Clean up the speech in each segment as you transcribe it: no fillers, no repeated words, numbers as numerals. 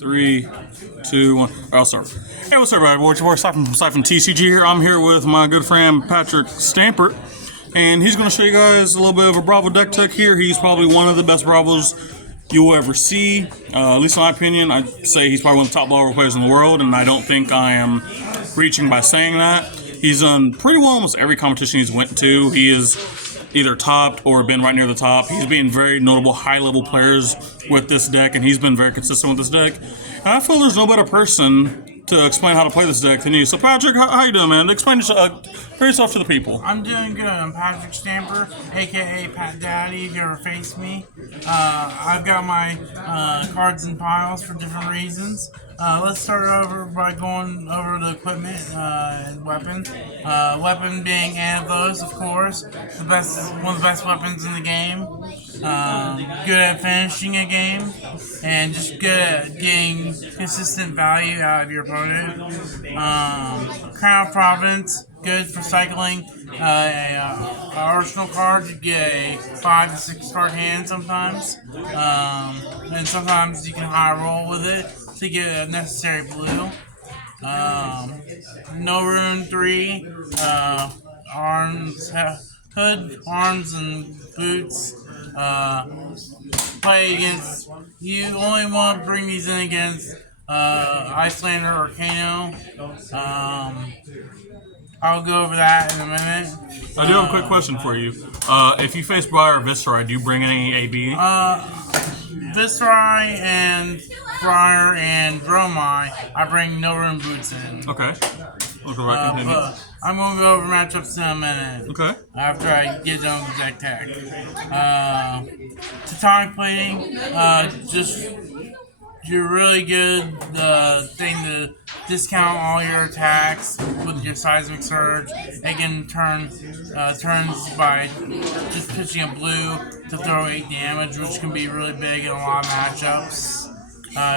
3, 2, 1. I'll start. Hey, what's up, everybody? We're Siphon TCG here. I'm here with my good friend Patrick Stamper, and he's going to show you guys a little bit of a Bravo deck tech here. He's probably one of the best Bravos you'll ever see. At least in my opinion, I'd say he's probably one of the top Bravo players in the world, and I don't think I am reaching by saying that. He's done pretty well almost every competition he's went to. He is either topped or been right near the top. He's been very notable high-level players with this deck, and he's been very consistent with this deck. And I feel there's no better person to explain how to play this deck than you. So, Patrick, how you doing, man? Explain yourself to the people. I'm doing good. I'm Patrick Stamper, a.k.a. PATDADDY, if you ever face me. I've got my cards in piles for different reasons. Let's start over by going over the equipment and weapon. Weapon being Anthos, of course, one of the best weapons in the game. Good at finishing a game, and just good at getting consistent value out of your opponent. Crown of Providence, good for cycling an arsenal card. You get a 5 to 6 card hand sometimes, and sometimes you can high roll with it to get a necessary blue. No Rune 3, arms, hood, arms, and boots. Play against, you only want to bring these in against Icelander or Kano. I'll go over that in a minute. I do have a quick question for you. If you face Briar or Viserai, do you bring any AB? Viserai and Briar and Dromai, I bring no Rune boots in. Okay. We'll go right continue. I'm going to go over matchups in a minute. Okay. After I get done with deck tech. Tectonic plating, you're really good thing to discount all your attacks with your seismic surge. It can turns by just pitching a blue to throw 8 damage, which can be really big in a lot of matchups.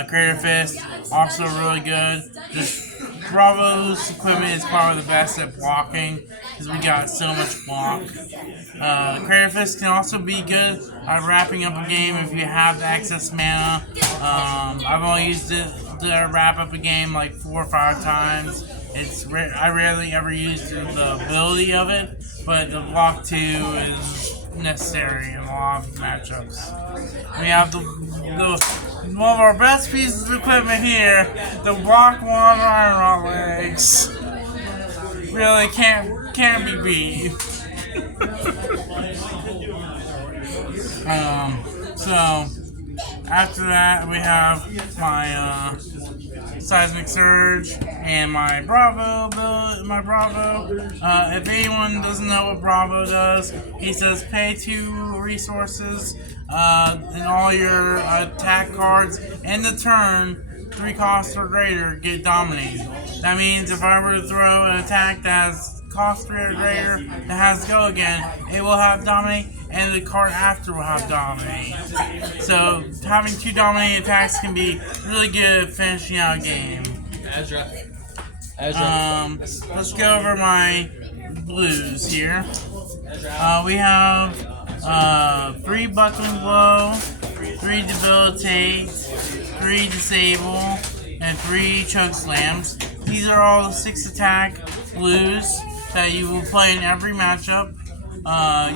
Crater Fist, also really good. Just Bravo's equipment is probably the best at blocking because we got so much block. Crater Fist can also be good at wrapping up a game if you have the excess mana. I've only used it to wrap up a game like 4 or 5 times. I rarely ever used the ability of it, but the block 2 is necessary in a lot of matchups. We have one of our best pieces of equipment here, the block 1 Iron Rod legs. Really can't be beat. So after that we have my Seismic Surge and my Bravo. If anyone doesn't know what Bravo does, he says pay 2 resources and all your attack cards in the turn 3 costs or greater get dominated. That means if I were to throw an attack that has cost 3 or greater that has to go again, it will have dominate, and the card after will have dominate. So having 2 dominating attacks can be really good at finishing out a game. Let's go over my blues here. We have 3 Buckling Blow, 3 Debilitate, 3 Disable, and 3 Choke Slams. These are all the 6 attack blues that you will play in every matchup.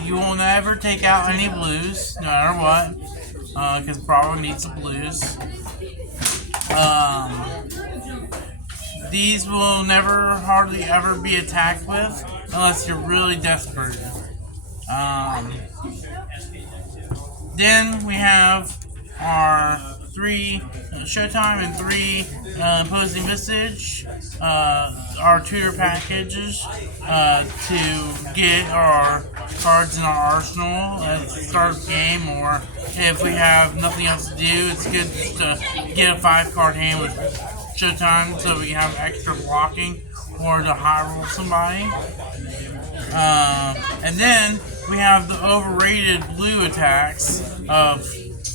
You will never take out any blues, no matter what, because Bravo needs the blues. These will never hardly ever be attacked with unless you're really desperate. Then we have our 3 Showtime and 3 Opposing Visage, our tutor packages to get our cards in our arsenal at the start of the game, or if we have nothing else to do, it's good just to get a 5 card hand with Showtime so we can have extra blocking or to high roll somebody. And then we have the overrated blue attacks of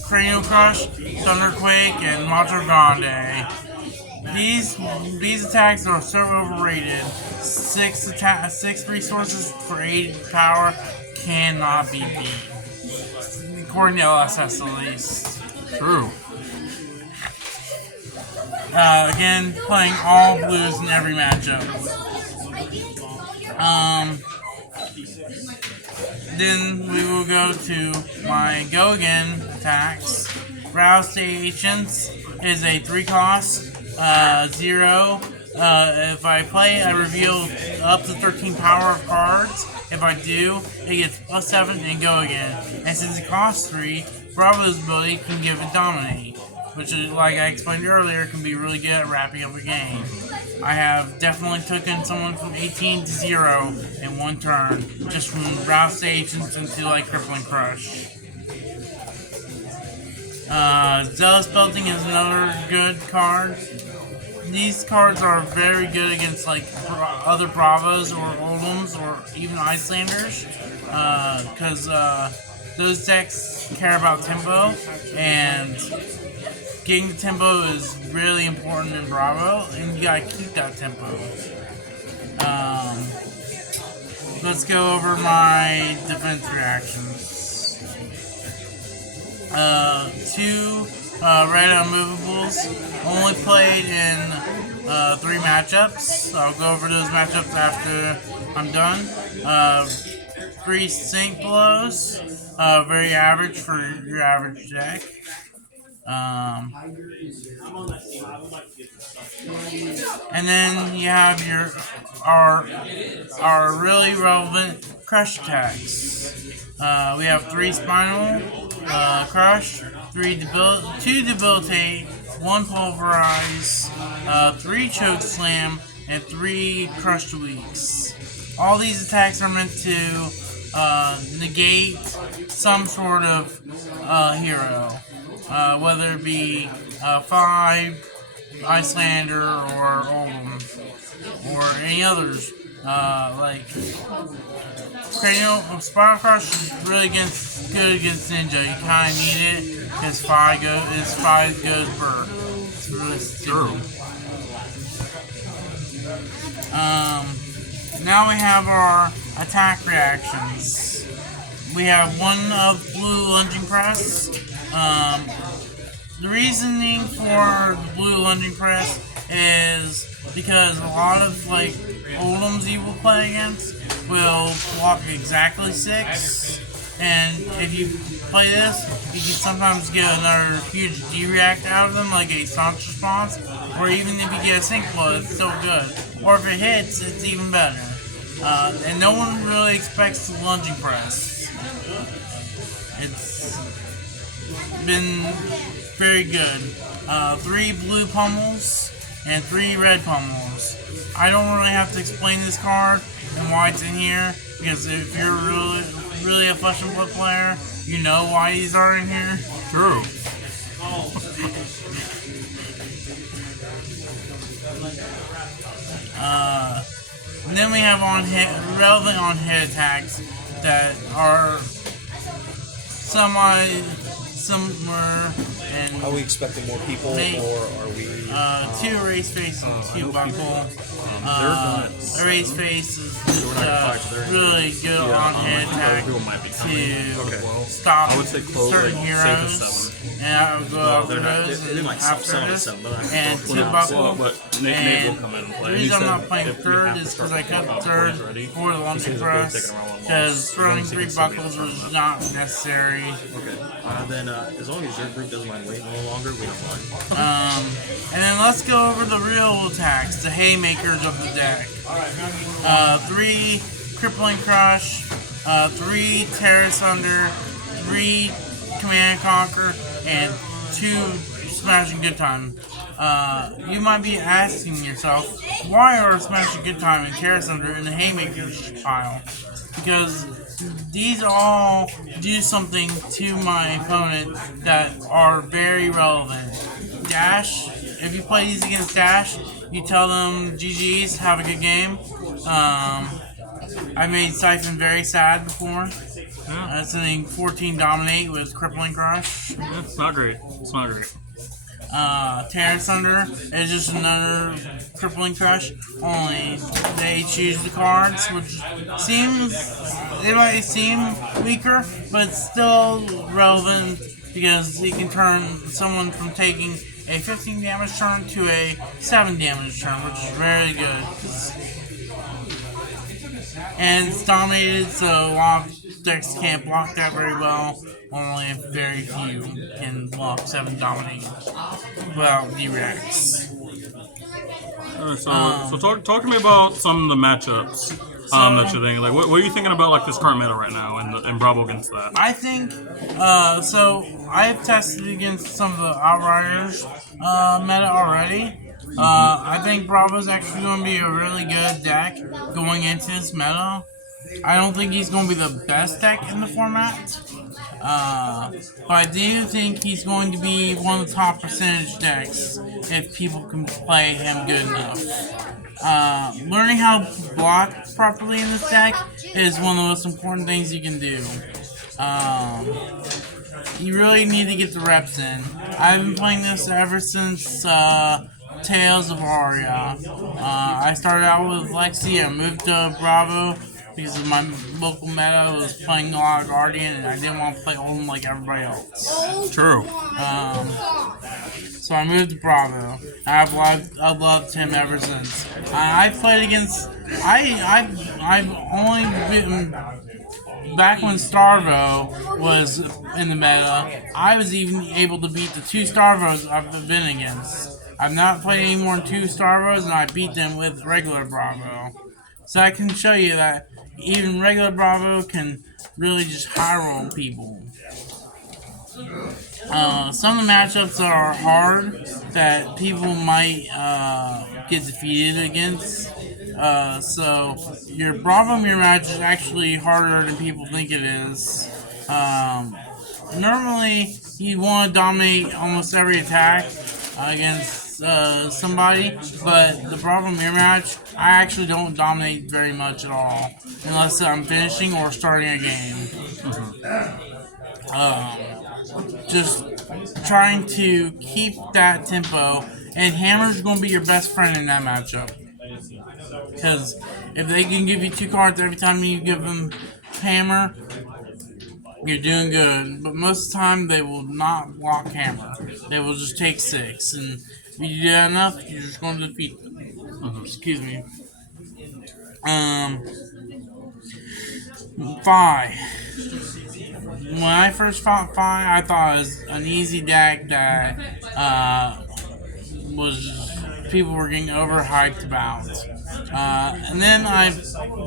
Cranial Crush, Thunderquake, and Macho Grande. These attacks are so overrated. 6 resources for 8 power cannot be beat, according to LSS at least. True. Again, playing all blues in every matchup. Then we will go to my go again attacks. Rouse the Ancients is a 3-cost, 0. If I play, I reveal up to 13 power of cards. If I do, it gets +7 and go again. And since it costs 3, Bravo's ability can give it Dominate, which is, like I explained earlier, can be really good at wrapping up a game. I have definitely taken someone from 18 to 0 in one turn, just from Rouse the Ancients into like Crippling Crush. Zealous Belting is another good card. These cards are very good against like other Bravos or Oldhams or even Icelanders, because those decks care about tempo, and getting the tempo is really important in Bravo, and you gotta keep that tempo. Let's go over my defense reactions. 2 red unmovables, only played in 3 matchups. I'll go over those matchups after I'm done. 3 Sink Blows, very average for your average deck. And then you have our really relevant crush attacks. We have 3 Spinal Crush, 2 Debilitate, 1 Pulverize, 3 Choke Slam, and 3 Crush the Weaks. All these attacks are meant to negate some sort of hero, whether it be 5, Icelander, or Oldham, or any others. Like Cranial Spiral Crush is really good against Ninja. You kind of need it because 5 goes per. It's really true. Now we have our attack reactions. We have 1 of Blue Lunging Press. The reasoning for the Blue Lunging Press is because a lot of like Oldhams you will play against will block exactly 6, and if you play this, you can sometimes get another huge D-react out of them, like a staunch response, or even if you get a Sink Blow, it's still good. Or if it hits, it's even better. And no one really expects the Lunging Press. It's been very good. 3 blue pummels and 3 red pummels. I don't really have to explain this card and why it's in here, because if you're really a Flesh and Blood player, you know why these are in here. True. And then we have relevant on-hit attacks that are similar. And are we expecting more people, or are we? 2 Erase Face and 2 Buckle. Erase Face is really good on-hit attack to stop certain heroes. And I would go after those and after this. And 2 Buckle. And the reason I'm not playing 3rd is because I cut 3rd for the Lunging Press, because throwing 3 Buckles was not necessary. Okay. Then as long as your group doesn't mind waiting a little longer, we don't mind. And then let's go over the real attacks, the haymakers of the deck. 3 Crippling Crush, 3 Terrace Under, 3 Command and Conquer, and 2 Smashing Good Time. You might be asking yourself, why are Smashing Good Time and Terrace Under in the haymakers pile? Because these all do something to my opponent that are very relevant. Dash, if you play these against Dash, you tell them GG's, have a good game. I made Siphon very sad before. Sending 14 Dominate with Crippling Crush. It's not great. It's not great. Terrace Under is just another Crippling Crush, only they choose the cards, which they might seem weaker, but it's still relevant because you can turn someone from taking a 15 damage turn to a 7 damage turn, which is very good. And it's dominated, so a lot of decks can't block that very well. Only very few can block 7 dominating without D-Rex. So talk to me about some of the matchups that you're thinking. Like, what are you thinking about like this current meta right now and Bravo against that? I think so. I've tested against some of the Outriders meta already. I think Bravo's actually going to be a really good deck going into this meta. I don't think he's going to be the best deck in the format, but I do think he's going to be one of the top percentage decks if people can play him good enough. Learning how to block properly in this deck is one of the most important things you can do. You really need to get the reps in. I've been playing this ever since Tales of Aria. I started out with Lexi, I moved to Bravo because of my local meta. I was playing a lot of Guardian and I didn't want to play Ultim like everybody else. True. So I moved to Bravo. I've loved him ever since. I've played against. I've only been back when Starvo was in the meta. I was even able to beat the 2 Starvos I've been against. I've not played any more than 2 Starvos, and I beat them with regular Bravo. So I can show you that even regular Bravo can really just high roll people. Some of the matchups are hard that people might get defeated against. So your Bravo mirror match is actually harder than people think it is. Normally, you want to dominate almost every attack against somebody, but the Bravo mirror match, I actually don't dominate very much at all, unless I'm finishing or starting a game. Just trying to keep that tempo, and Hammer's going to be your best friend in that matchup. Because if they can give you 2 cards every time you give them Hammer, you're doing good. But most of the time, they will not block Hammer. They will just take 6. And if you do that enough, you're just going to defeat them. Excuse me. Fi. When I first fought Fi, I thought it was an easy deck that people were getting overhyped about. And then I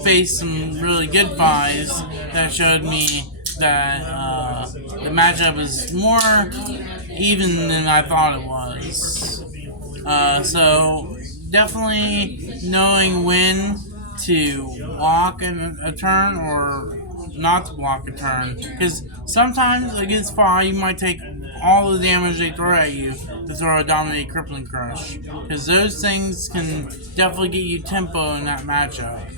faced some really good Fis that showed me that the matchup is more even than I thought it was. So definitely knowing when to block a turn or not to block a turn, because sometimes against Fi you might take all the damage they throw at you to throw a Dominate Crippling Crush, because those things can definitely get you tempo in that matchup.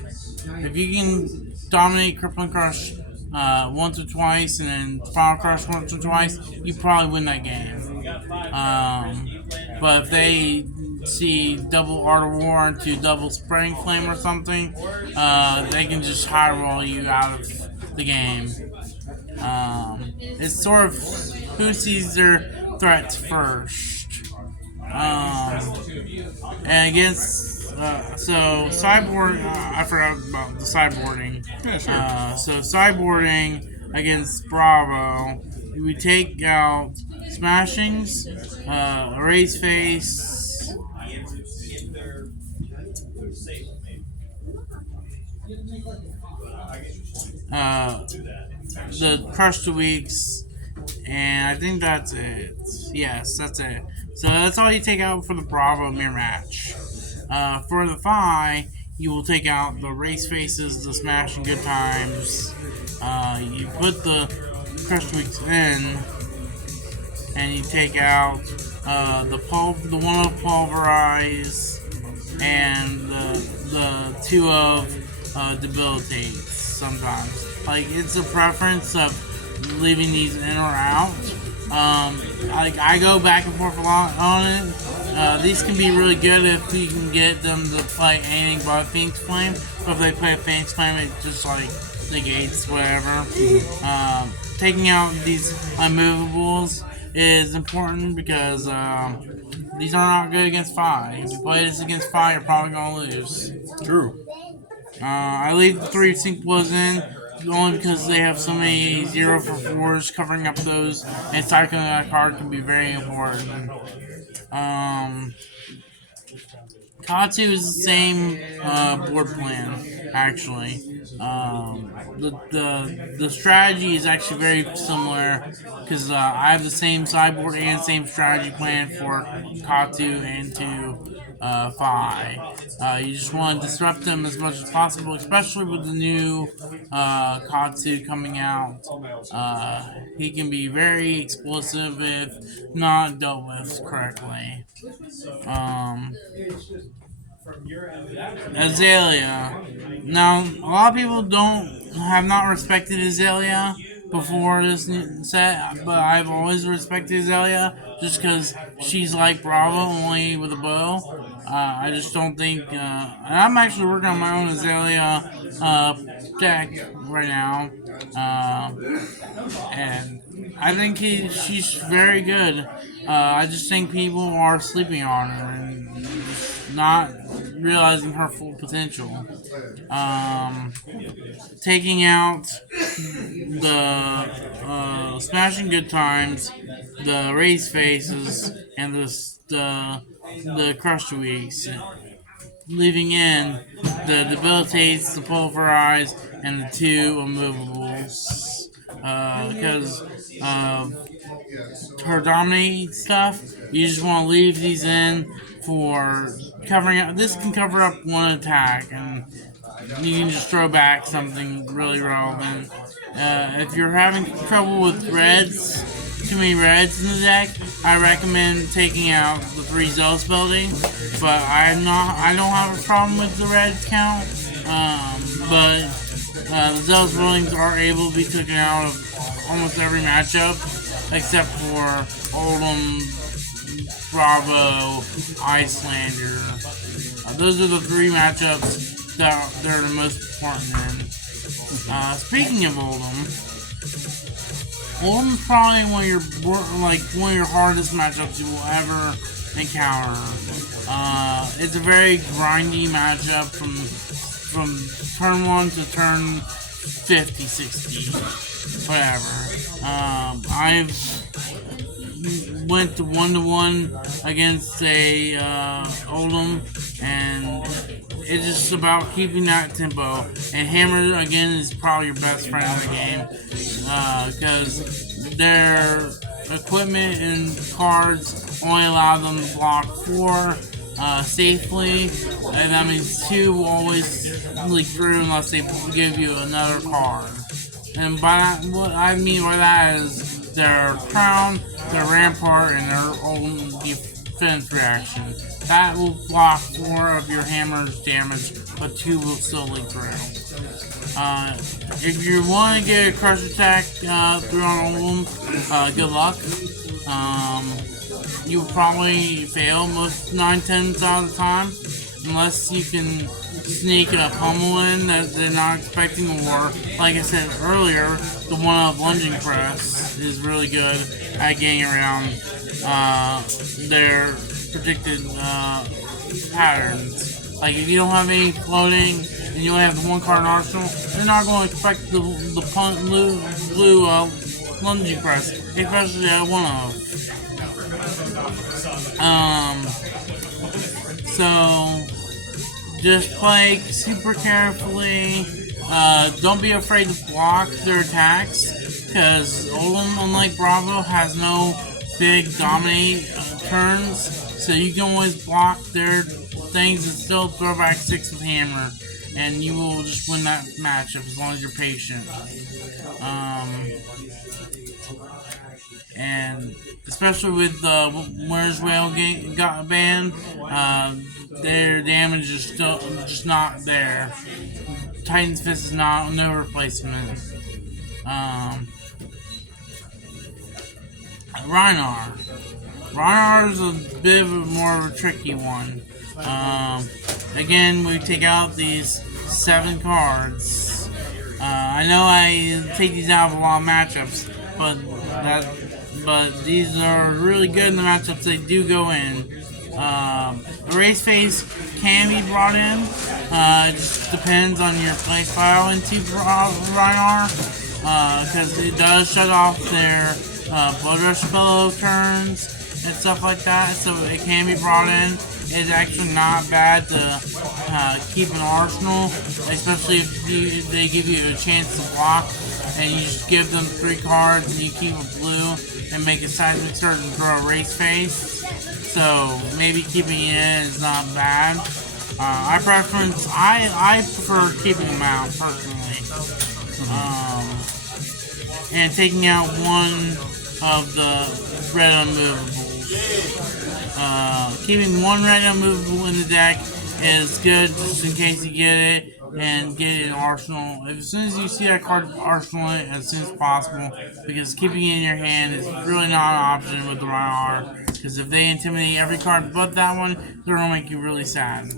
If you can Dominate Crippling Crush once or twice and then Final Crush once or twice, you probably win that game. But if they see double Art of War into double Spreading Flame or something, they can just high roll you out of the game. It's sort of who sees their threats first. And against so sideboard, I forgot about the sideboarding. Yeah, sure. So sideboarding against Bravo, we take out Smashings, Erase Face, the Crush the Weeks, and I think that's it. Yes, that's it. So that's all you take out for the Bravo mirror match. For the Fi, you will take out the Race Faces, the Smash and Good Times. You put the Crush the Weeks in, and you take out the 1 of Pulverize and the 2 of Debilitates sometimes. Like, it's a preference of leaving these in or out. I go back and forth a lot on it. These can be really good if you can get them to play anything but Phoenix Flame. But if they play a Phoenix Flame, it just like negates whatever. Taking out these unmovables is important because these are not good against Fi. If you play this against Fi, you're probably going to lose. True. I leave the 3 sync blows in only because they have so many 0 for 4s covering up those, and cycling that card can be very important. Katsu is the same board plan, actually. The strategy is actually very similar because I have the same sideboard and same strategy plan for Katsu and to Fi. You just want to disrupt them as much as possible, especially with the new Katsu coming out. He can be very explosive if not dealt with correctly. Azalea. Now, a lot of people have not respected Azalea before this set, but I've always respected Azalea just because she's like Bravo, only with a bow. I just don't think. And I'm actually working on my own Azalea deck right now, and I think she's very good. I just think people are sleeping on her and not realizing her full potential. Taking out the Smashing Good Times, the Raised Faces, and the Crushed Weeks. Leaving in the Debilitates, the Pulverize, and the 2 Immovables. Because her Dominate stuff, you just want to leave these in for covering up. This can cover up one attack, and you can just throw back something really relevant. If you're having trouble with reds, too many reds in the deck, I recommend taking out the 3 Zealous Building. But I don't have a problem with the reds count. But the Zealous Buildings are able to be taken out of almost every matchup, except for Oldham, Bravo, Icelander. Those are the 3 matchups that they're the most important in. Speaking of Oldham's probably one of your hardest matchups you will ever encounter. It's a very grindy matchup from turn 1 to turn 50, 60, whatever. I've went to 1-1 against a Oldham, and it's just about keeping that tempo. And Hammer, again, is probably your best friend in the game, because their equipment and cards only allow them to block 4 safely, and that means 2 will always leak through unless they give you another card. And by that, what I mean by that is their Crown, their Rampart, and their own defense reaction. That will block 4 of your Hammer's damage, but 2 will still leak through. If you want to get a crush attack through on Oldham, good luck. You'll probably fail most 9/10 out of the time, unless you can sneak a pummel in that they're not expecting, or, like I said earlier, the one of Lunging Press is really good at getting around their predicted patterns. Like, if you don't have any floating and you only have the 1 card in arsenal, they're not going to expect the blue Lunging Press, especially at 1 of. So just play super carefully. Don't be afraid to block their attacks, because Oldham, unlike Bravo, has no big dominate turns, so you can always block their things and still throw back 6 with Hammer, and you will just win that matchup as long as you're patient. And especially with the Where's Whale ban, their damage is still just not there. Titan's Fist is no replacement. Rhinar. Rhinar is a bit more of a tricky one. Again, we take out these 7 cards. I know I take these out of a lot of matchups, but but these are really good in the matchups they do go in. Erase Face can be brought in. It just depends on your play style into Rhinar, because it does shut off their Blood Rush Fellow turns and stuff like that, so it can be brought in. It's actually not bad to keep an arsenal, especially if they give you a chance to block, and you just give them 3 cards and you keep a blue and make a seismic surge and throw a Race Face. So maybe keeping it in is not bad. I prefer keeping them out personally, and taking out one of the red unmovables. Keeping one red unmovable in the deck is good just in case you get it and get it in arsenal. As soon as you see that card, arsenal it as soon as possible, because keeping it in your hand is really not an option with the Rhinar. Because if they intimidate every card but that one, they're gonna make you really sad.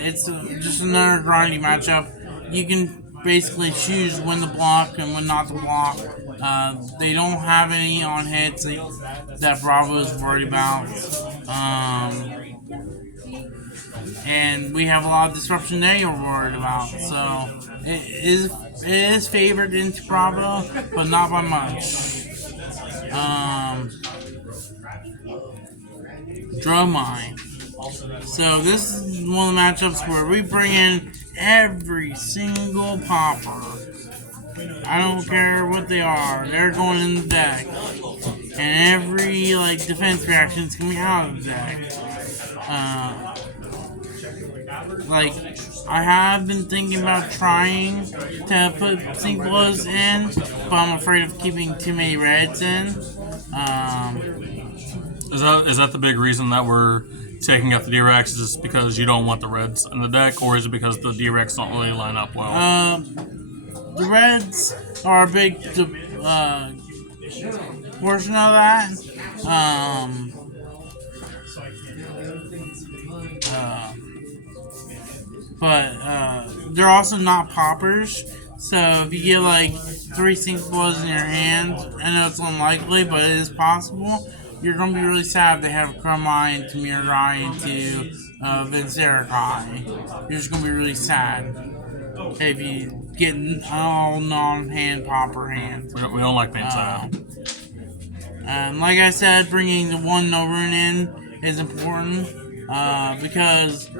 It's just another grindy matchup. You can basically choose when to block and when not to block. They don't have any on hits that Bravo is worried about. And we have a lot of disruption they are worried about. So it is favored into Bravo, but not by much. Dromine. So this is one of the matchups where we bring in every single popper. I don't care what they are, they're going in the deck. And every defense reaction is coming out of the deck. I have been thinking about trying to put Sync Blows in, but I'm afraid of keeping too many reds in. Is that the big reason that we're taking out the D-Rex? Is this because you don't want the reds in the deck, or is it because the D-Rex don't really line up well? The reds are a big portion of that. But they're also not poppers. So if you get 3 Sync Blows in your hand, I know it's unlikely, but it is possible. You're going to be really sad if they have Chromai into Mirai into Vincerakai. You're just going to be really sad if you get all non-hand popper hands. We don't like being sad. Like I said, bringing the 1 no rune in is important, because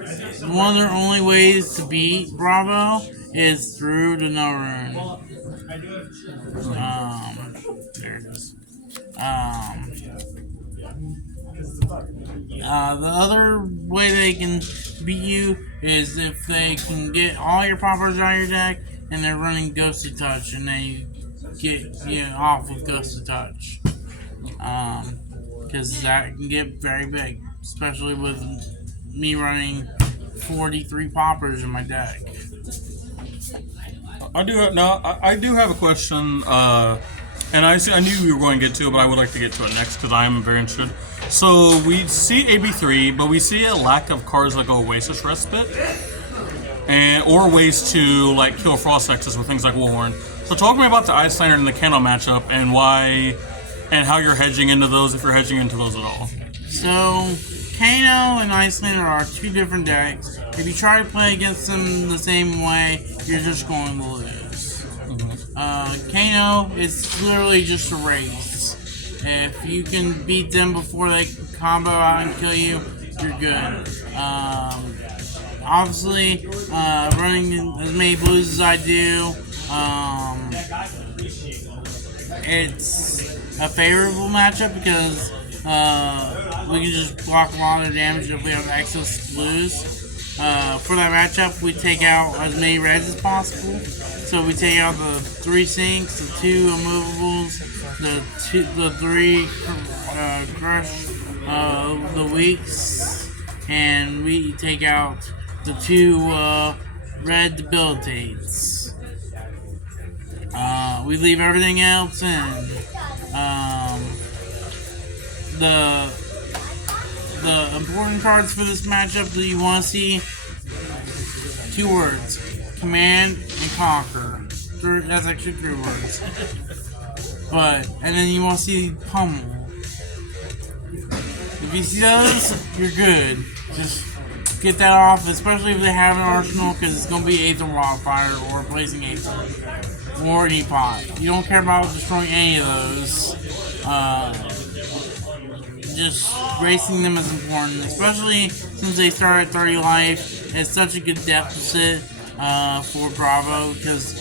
one of their only ways to beat Bravo is through the no rune. There it is. The other way they can beat you is if they can get all your poppers out of your deck and they're running Ghostly Touch, and they get off with Ghostly Touch. Because that can get very big, especially with me running 43 poppers in my deck. I do have a question, and I knew you were going to get to it, but I would like to get to it next because I am very interested. So we see AB3, but we see a lack of cards that go Oasis Respite, or ways to kill Frost Hexes with things like Warhorn. So talk to me about the Icelander and the Kano matchup and why, and how you're hedging into those, if you're hedging into those at all. So Kano and Icelander are 2 different decks. If you try to play against them the same way, you're just going to lose. Kano is literally just a race. If you can beat them before they combo out and kill you, you're good. Obviously, running as many blues as I do, it's a favorable matchup because we can just block a lot of damage if we have excess blues. For that matchup, we take out as many reds as possible. So we take out the 3 sinks, the 2 immovables, the 3 crush, the weaks, and we take out the 2 red debilitates. We leave everything else in. The important cards for this matchup that you want to see, 2 words: command and conquer. That's actually 3 words. and then you want to see pummel. If you see those, you're good. Just get that off, especially if they have an arsenal, because it's going to be Aether Wildfire or Blazing Aether or E-Pot. You don't care about destroying any of those. Just racing them is important, especially since they start at 30 life. It's such a good deficit for Bravo, because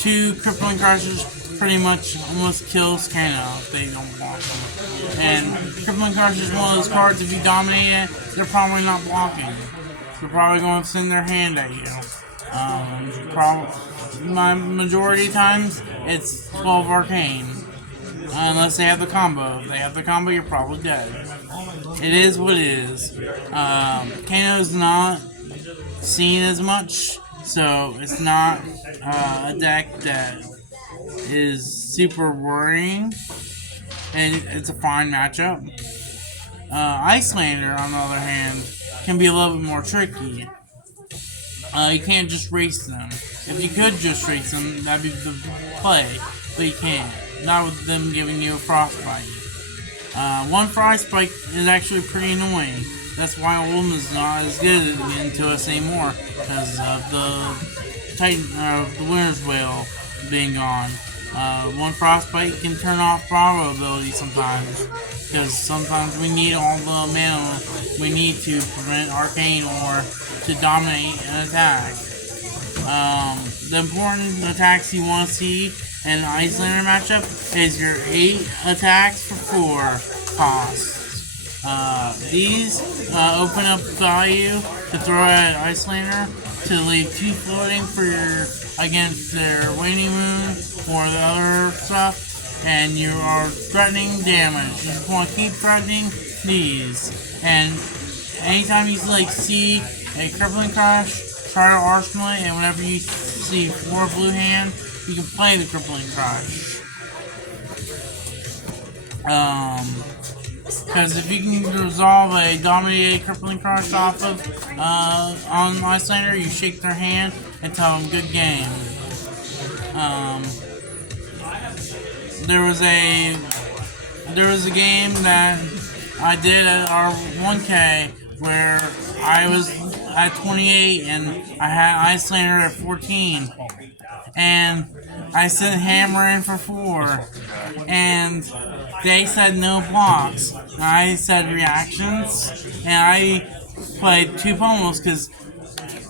2 Crippling Crushes pretty much almost kills Kano if they don't block them. And Crippling Crush is one of those cards, if you dominate it, they're probably not blocking. They're probably going to send their hand at you. My majority of times, it's 12 Arcane. Unless they have the combo. If they have the combo, you're probably dead. It is what it is. Kano's not seen as much, so it's not a deck that is super worrying, and it's a fine matchup. Icelander, on the other hand, can be a little bit more tricky. You can't just race them. If you could just race them, that'd be the play, but you can't. Not with them giving you a Frostbite. One Frostbite is actually pretty annoying. That's why Ulm is not as good into us anymore, because of the Titan, the Winter's Whale being gone. One Frostbite can turn off Bravo ability sometimes, because sometimes we need all the mana we need to prevent Arcane or to dominate an attack. The important attacks you want to see in an Icelander matchup is your 8 attacks for 4 costs. These open up value to throw at Icelander to leave 2 floating for your against their Waning Moon or the other stuff, and you are threatening damage. You just want to keep threatening these, and anytime you see a Crippling Crush, try to arsenal it, and whenever you see 4 blue hand, you can play the Crippling Crush. Because if you can resolve a dominated Crippling Crush off of on Icelander, you shake their hand and tell them good game. There was a game that I did at our 1K where I was at 28 and I had Icelander at 14, and I sent Hammer in for 4, and they said no blocks. I said reactions, and I played 2 pummels because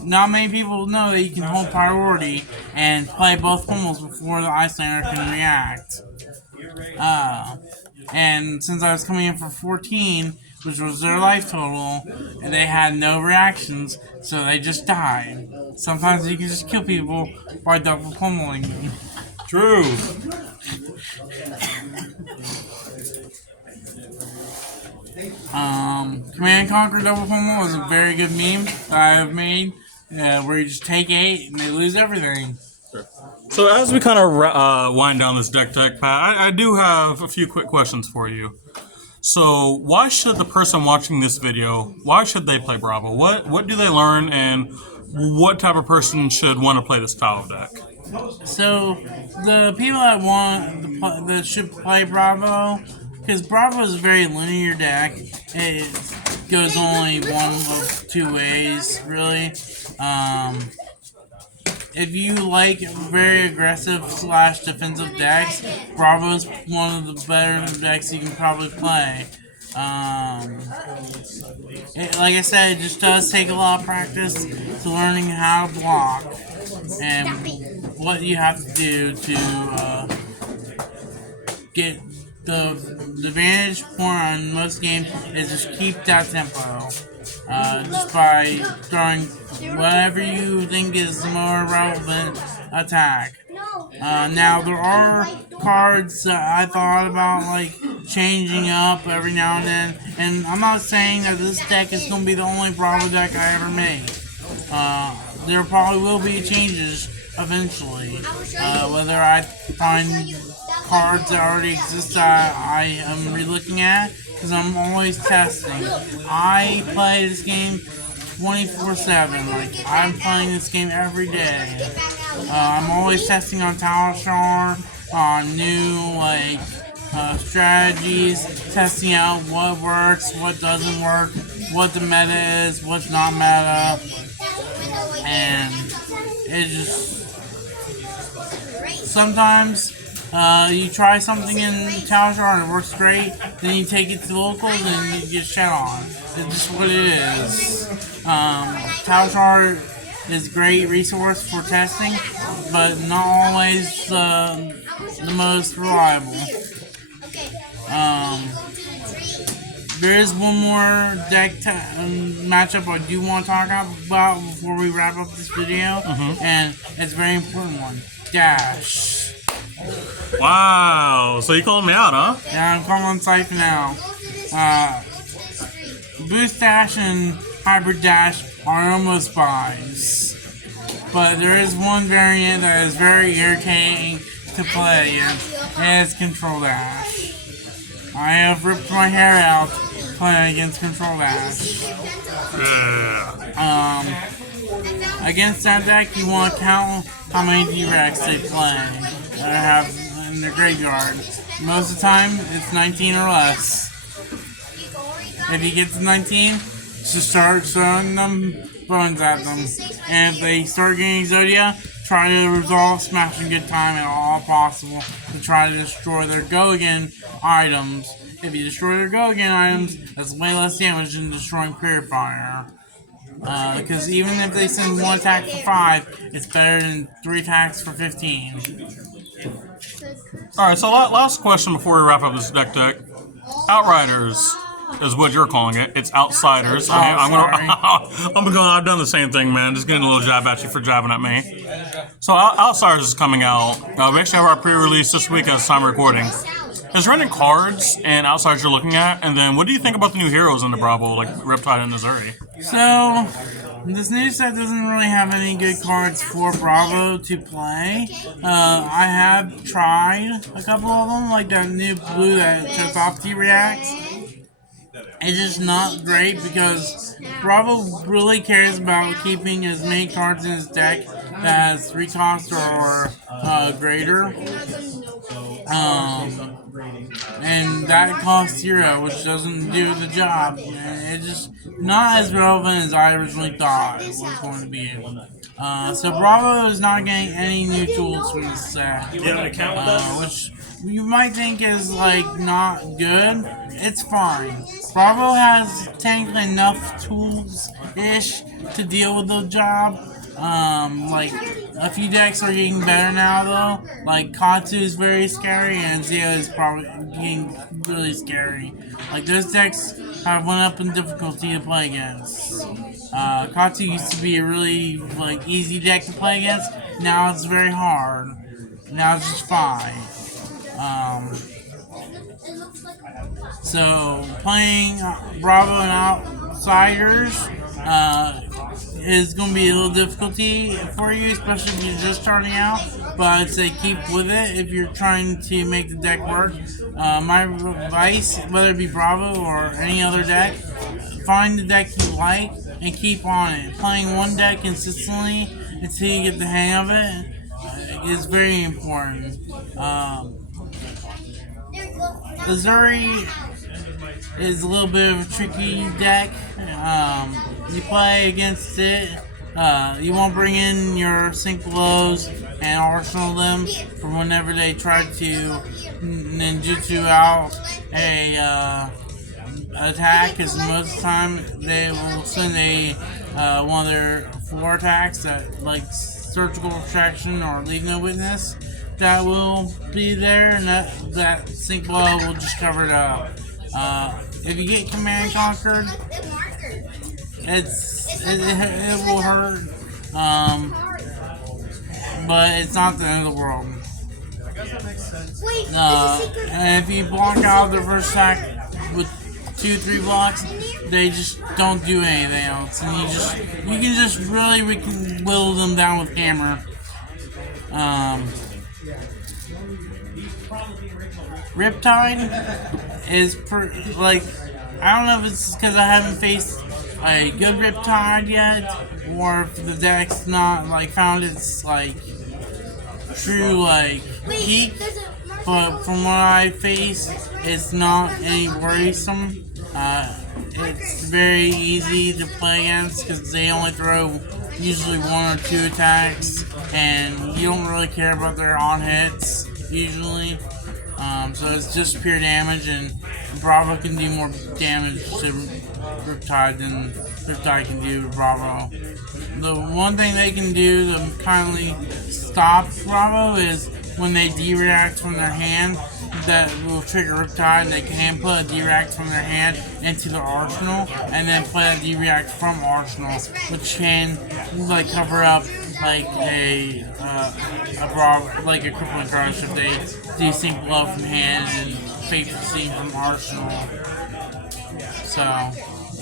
not many people know that you can hold priority and play both pummels before the Icelander can react. And since I was coming in for 14, which was their life total, and they had no reactions, so they just died. Sometimes you can just kill people by double pummeling them. True. Command Conquer Double Pummel is a very good meme that I have made, where you just take 8 and they lose everything. So as we kind of wind down this deck, Pat, I do have a few quick questions for you. So why should the person watching this video, why should they play Bravo? What do they learn, and what type of person should want to play this style of deck? So the people that should play Bravo, because Bravo is a very linear deck. It goes only one of 2 ways, really. If you like very aggressive / defensive decks, Bravo is one of the better decks you can probably play. Like I said, it just does take a lot of practice to learning how to block and what you have to do to get the vantage point on most games is just keep that tempo. Just by throwing whatever you think is the more relevant attack. Now there are cards that I thought about like changing up every now and then, and I'm not saying that this deck is going to be the only Bravo deck I ever make. There probably will be changes eventually, whether I find cards that already exist that I am re-looking at, because I'm always testing. I play this game 24/7. Like, I'm playing this game every day. I'm always testing on Tower Star on new strategies, testing out what works, what doesn't work, what the meta is, what's not meta, and it just sometimes you try something in Tower and it works great, then you take it to locals and you get shit on. It's just what it is. Tower is a great resource for testing, but not always the most reliable. There is one more deck matchup I do want to talk about before we wrap up this video, and it's a very important one. Dash. Wow, so you called me out, huh? Yeah, I'm calling on Siphon now. Boost Dash and Hybrid Dash are almost buys. But there is one variant that is very irritating to play against, and it's Control Dash. I have ripped my hair out playing against Control Dash. Against that deck, you want to count how many D-Rex they play or have in their graveyard. Most of the time, it's 19 or less. If you get to 19, just start throwing them bones at them. And if they start getting Zodia, try to resolve Smashing Good Time at all possible to try to destroy their Go-Again items. If you destroy their Go-Again items, that's way less damage than destroying Purifier. Because even if they send one attack for 5, it's better than 3 attacks for 15. Alright, so last question before we wrap up this deck. Outriders is what you're calling it. It's Outsiders. Oh, I've done the same thing, man. Just getting a little jab at you for jabbing at me. So Outsiders is coming out. We actually have our pre-release this week as time recording. Is there any cards and Outsiders you're looking at? And then what do you think about the new heroes in the Bravo, like Riptide and Missouri? So, this new set doesn't really have any good cards for Bravo to play. I have tried a couple of them, like that new blue that shuts off T-Reacts. It's just not great because Bravo really cares about keeping as many cards in his deck that has 3 cost or greater. And that costs 0, which doesn't do the job. It's just not as relevant as I originally thought it was going to be. So Bravo is not getting any new tools from this set. You have an account with us? Which you might think is not good. It's fine. Bravo has technically enough tools-ish to deal with the job. A few decks are getting better now though. Like Katsu is very scary and Zia is probably getting really scary. Like those decks have went up in difficulty to play against. Katsu used to be a really easy deck to play against. Now it's very hard. Now it's just fine. So playing Bravo and Outsiders is going to be a little difficulty for you, especially if you're just starting out. But I'd say keep with it if you're trying to make the deck work. My advice, whether it be Bravo or any other deck, find the deck you like and keep on it. Playing one deck consistently until you get the hang of it is very important. Missouri is a little bit of a tricky deck. You play against it. You won't bring in your sync blows and arsenal them for whenever they try to ninjutsu out a attack, because most of the time they will send one of their 4 attacks that surgical retraction or leave no witness. That will be there, and that sync blow will just cover it up. If you get command conquered, it will hurt, but it's not the end of the world. And if you block out the first attack with 2-3 blocks, they just don't do anything else, and you can just really whittle them down with hammer. Riptide is I don't know if it's because I haven't faced a good Riptide yet, or if the deck's not found its true peak, but from what I face, it's not any worrisome. It's very easy to play against because they only throw usually 1 or 2 attacks, and you don't really care about their on hits usually. So it's just pure damage, and Bravo can do more damage to Riptide than Riptide can do to Bravo. The one thing they can do to kindly stop Bravo is when they D-react from their hand, that will trigger Riptide, and they can put a D-react from their hand into their arsenal, and then play a D-react from arsenal, which can like cover up like a crippling crush if they do sync love from hand and Fateful Scene from arsenal. So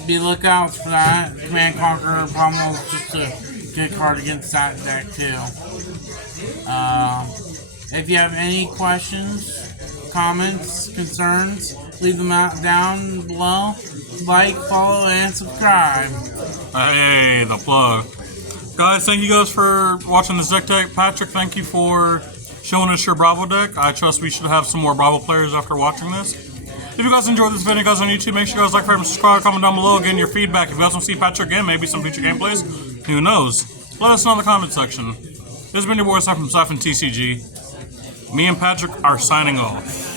be lookouts for that. Command Conqueror Pommel is just a good card against that deck too. If you have any questions, comments, concerns, leave them out down below. Like, follow, and subscribe. Hey, the plug. Guys, thank you guys for watching this deck tech. Patrick, thank you for showing us your Bravo deck. I trust we should have some more Bravo players after watching this. If you guys enjoyed this video, guys on YouTube, make sure you guys like, favorite, subscribe, comment down below. Again, your feedback. If you guys want to see Patrick again, maybe some future gameplays, who knows? Let us know in the comment section. This has been your boy, Siphon from Siphon TCG. Me and Patrick are signing off.